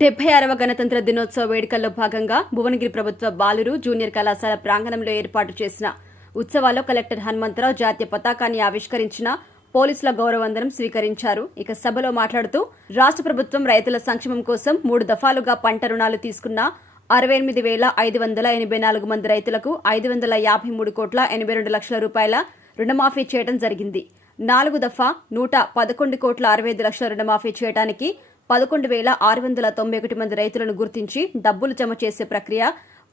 76వ గణతంత్ర దినోత్సవ వేడుకల్లో భాగంగా భువనగిరి ప్రభుత్వ బాలురు జూనియర్ కళాశాల ప్రాంగణంలో ఏర్పాటు చేసిన ఉత్సవాల్లో కలెక్టర్ హనుమంతరావు జాతీయ పతాకాన్ని ఆవిష్కరించిన పోలీసుల గౌరవవందనం స్వీకరించారు. ఇక సభలో మాట్లాడుతూ రాష్ట్ర ప్రభుత్వం రైతుల సంక్షేమం కోసం 3 దఫాలుగా పంట రుణాలు తీసుకున్న 68,584 మంది రైతులకు 553 కోట్ల 82 లక్షల రూపాయల రుణమాఫీ చేయడం జరిగింది. 4 దఫా 111 కోట్ల 65 లక్షల రుణమాఫీ చేయడానికి 11,691 మంది రైతులను గుర్తించి డబ్బులు జమ చేసే ప్రక్రియ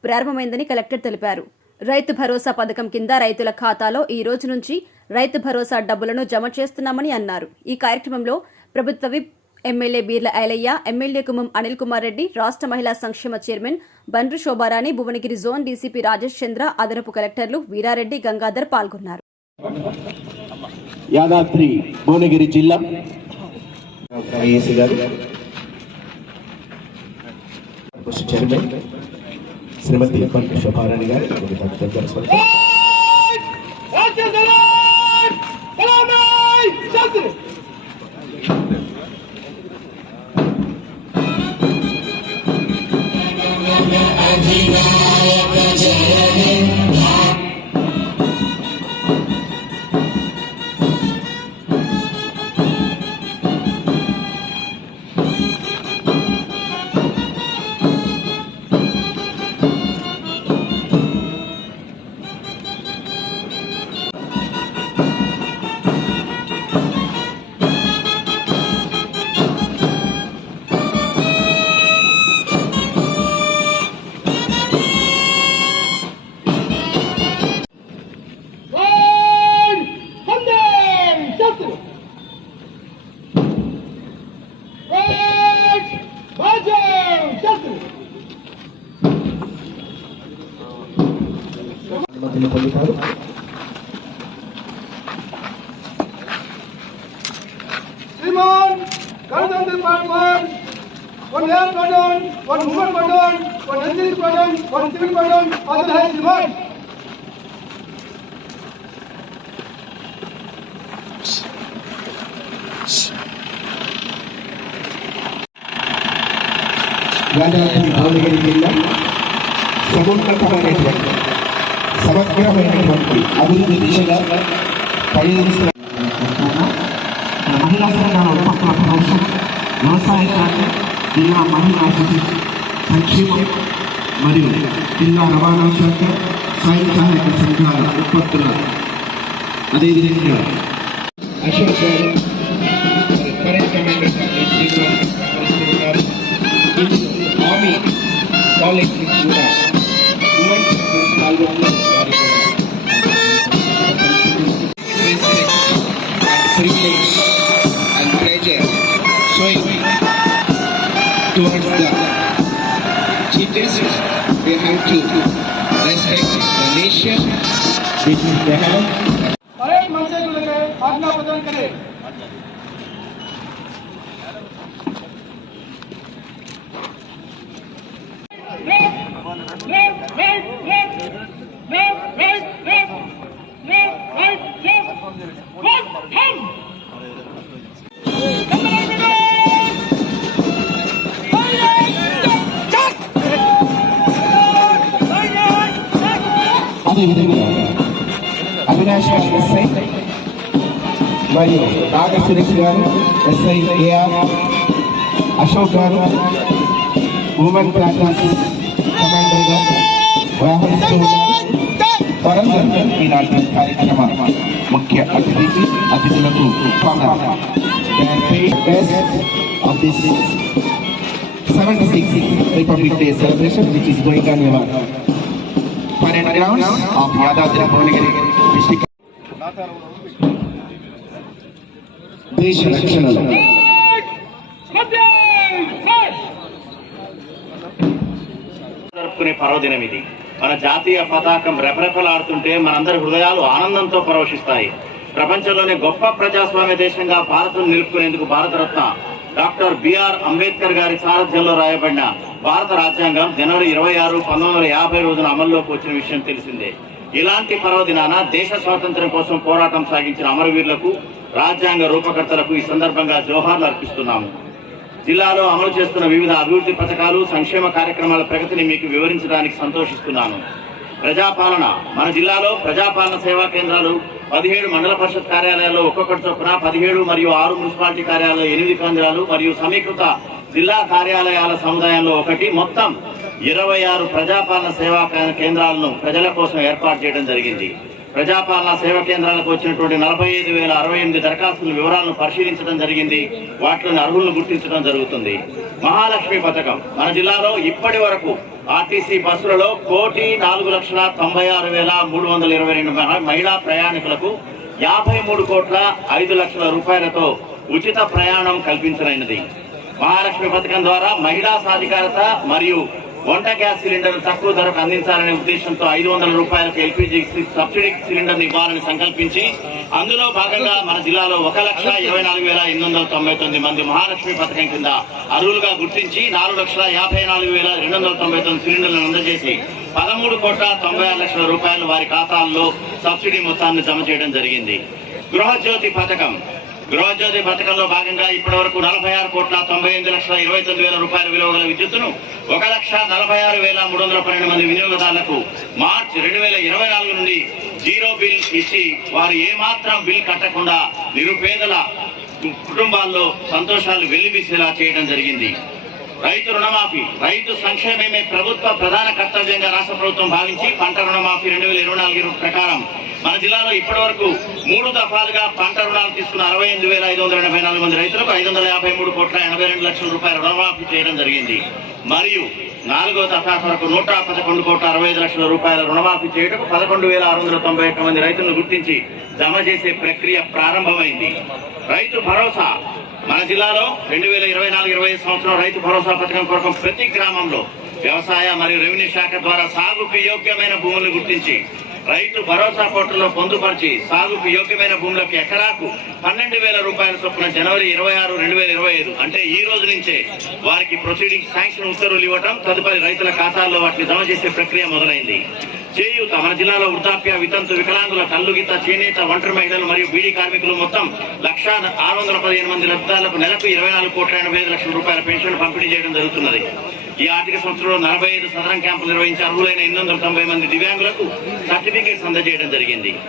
ప్రారంభమైందని కలెక్టర్ తెలిపారు. రైతు భరోసా పథకం కింద రైతుల ఖాతాలో ఈ రోజు నుంచి రైతు భరోసా డబ్బులను జమ చేస్తున్నామని అన్నారు. ఈ కార్యక్రమంలో ప్రభుత్వ whip MLA Beerla Ailaiah, MLA Kumbham Anil Kumar Reddy, రాష్ట్ర మహిళా సంక్షేమ chairman Bandru Shobharani, Bhuvanagiri zone DCP Rajesh Chandra, అదనపు కలెక్టర్లు వీరారెడ్డి, గంగాధర్ పాల్గొన్నారు. యాదాద్రి భువనగిరి జిల్లా ఐఏసీ గారు, చైర్మన్ శ్రీమతి బండ్రు శోభారాణి గారు, పొందుతారు. శ్రీమాన్ గణతంత్ర party 1 air platoon, 1 women platoon, 1 NCC platoon, 1 civil platoon, order है श्रीमान. యాదాద్రి భువనగిరి జిల్లా సమున్నతమైనటువంటి సమగ్రమైనటువంటి అభివృద్ధి దిశగా పర్యటిస్తున్న మహిళా సంఘాల ఉత్పత్తుల ప్రదర్శన, వ్యవసాయ శాఖ, జిల్లా మహిళా సంక్షేమం మరియు జిల్లా రవాణా శాఖ, స్వయం సహాయక సంఘాల ఉత్పత్తుల, అదేవిధంగా అశోక్ గారు, కరెంట్ కమాండర్ గారు, ఆర్మీ కాలేజ్ కూడా ఉమెన్స్ పాల్గొన్నారు. Privilege and pleasure showing towards the chiefs. They have to respect the nation which they have. Parade मंच से जुड़े आज्ञा प्रदान करें. అదేవిధంగా అవినాష్ గారు ఎస్ఐ మరియు నాగసురేష్ గారు SI AR, Ashok garu women platoon commander గారు వ్యవహరిస్తూ వారందరూ ఈనాటి కార్యక్రమ ముఖ్య అతిథులకు of this 76th Republic Day celebration which is going on in parade grounds of Yadadri Bhuvnagiri district. దేశ రక్షణలో జరుపుకునే పర్వదినం ఇది. మన జాతీయ పతాకం రెపరెపలాడుతుంటే మనందరి హృదయాలు ఆనందంతో పరవశిస్తాయి. ప్రపంచంలోనే గొప్ప ప్రజాస్వామ్య దేశంగా భారత్ను నిలుపుకునేందుకు భారతరత్న డాక్టర్ బిఆర్ అంబేద్కర్ గారి సారథ్యంలో రాయబడిన భారత రాజ్యాంగం జనవరి 26, 1950 రోజున అమల్లోకి వచ్చిన విషయం తెలిసిందే. ఇలాంటి పర్వదినాన దేశ స్వాతంత్ర్యం కోసం పోరాటం సాగించిన అమరవీరులకు, రాజ్యాంగ రూపకర్తలకు ఈ సందర్భంగా జోహార్లు అర్పిస్తున్నాము. జిల్లాలో అమలు చేస్తున్న వివిధ అభివృద్ధి పథకాలు, సంక్షేమ కార్యక్రమాల ప్రగతిని మీకు వివరించడానికి సంతోషిస్తున్నాను. ప్రజాపాలన. మన జిల్లాలో ప్రజాపాలన సేవా కేంద్రాలు 17 మండల పరిషత్ కార్యాలయాల్లో ఒక్కొక్కటి చొప్పున 17 మరియు 6 మున్సిపాలిటీ కార్యాలయాల్లో 8 కేంద్రాలు మరియు సమీకృత జిల్లా కార్యాలయాల సముదాయంలో 1 మొత్తం 26 ప్రజాపాలన సేవా కేంద్రాలను ప్రజల కోసం ఏర్పాటు చేయడం జరిగింది. ప్రజాపాలన సేవా కేంద్రాలకు వచ్చినటువంటి 45,068 దరఖాస్తుల వివరాలను పరిశీలించడం జరిగింది. వాటిలోని అర్హులను గుర్తించడం జరుగుతుంది. మహాలక్ష్మి పథకం. మన జిల్లాలో ఇప్పటి వరకు ఆర్టీసీ బస్సులలో 1,46,322 మహిళా ప్రయాణికులకు 53,05,00,000 రూపాయలతో ఉచిత ప్రయాణం కల్పించనున్నది. మహాలక్ష్మి పథకం ద్వారా మహిళా సాధికారత మరియు వంట గ్యాస్ సిలిండర్ తక్కువ ధరకు అందించాలనే ఉద్దేశంతో 500 రూపాయలకు ఎల్పీజీ సబ్సిడీ సిలిండర్ ఇవ్వాలని సంకల్పించి అందులో భాగంగా మన జిల్లాలో 1,24,899 మంది మహాలక్ష్మి పథకం కింద అర్హులుగా గుర్తించి 4,54,299 సిలిండర్లను అందజేసి 13,96,00,000 రూపాయలు వారి ఖాతాల్లో సబ్సిడీ మొత్తాన్ని జమ చేయడం జరిగింది. గృహజ్యోతి పథకం. గృహజ్యోతి పథకంలో భాగంగా ఇప్పటి వరకు 46,98,29,000 రూపాయల విలువ గల విద్యుత్తును 1,46,312 మంది వినియోగదారులకు మార్చి 2024 నుండి జీరో బిల్ ఇచ్చి వారు ఏమాత్రం బిల్ కట్టకుండా నిరుపేదల కుటుంబాల్లో సంతోషాలు వెల్లివిసేలా చేయడం జరిగింది. రైతు రుణమాఫీ. రైతు సంక్షేమమే ప్రభుత్వ ప్రధాన కర్తవ్యంగా రాష్ట్ర ప్రభుత్వం భావించి పంట రుణమాఫీ 2024 ప్రకారం మన జిల్లాలో ఇప్పటి వరకు 3 దఫాలుగా పంట రుణాలు తీసుకున్న 68,584 మంది రైతులకు 553,82,00,000 రూపాయల రుణమాఫీ చేయడం జరిగింది. మరియు 4వ దఫా కొరకు 111,65,00,000 రూపాయల రుణమాఫీ చేయటకు 11,691 మంది రైతులను గుర్తించి జమ చేసే ప్రక్రియ ప్రారంభమైంది. రైతు భరోసా. మన జిల్లాలో 2024-25 సంవత్సరం రైతు భరోసా పథకం కొరకు ప్రతి గ్రామంలో వ్యవసాయ మరియు రెవెన్యూ శాఖ ద్వారా సాగుకు యోగ్యమైన భూములను గుర్తించి రైతు భరోసా పోర్టల్లో పొందుపరిచి సాగుకు యోగ్యమైన భూములకు ఎకరాకు 12,000 రూపాయల చొప్పున జనవరి 26, 2025 అంటే ఈ రోజు నుంచే వారికి ప్రొసీడింగ్ శాంక్షన్ ఉత్తర్వులు ఇవ్వటం, తదుపరి రైతుల ఖాతాల్లో వాటిని జమ చేసే ప్రక్రియ మొదలైంది. చేయూత. మన జిల్లాలో వృద్ధాప్య, వితంతు, వికలాంగుల, కల్లుగీత, చేనేత, ఒంటరి మహిళలు మరియు బీడీ కార్మికులు మొత్తం 1,615 మంది లబ్ధిదారులకు నెలకు 24,85,00,000 రూపాయల పెన్షన్ పంపిణీ చేయడం జరుగుతున్నది. ఈ ఆర్థిక సంవత్సరంలో 45 సదరం క్యాంపులు నిర్వహించి అర్హులైన 890 మంది దివ్యాంగులకు సర్టిఫికేట్స్ అందజేయడం జరిగింది.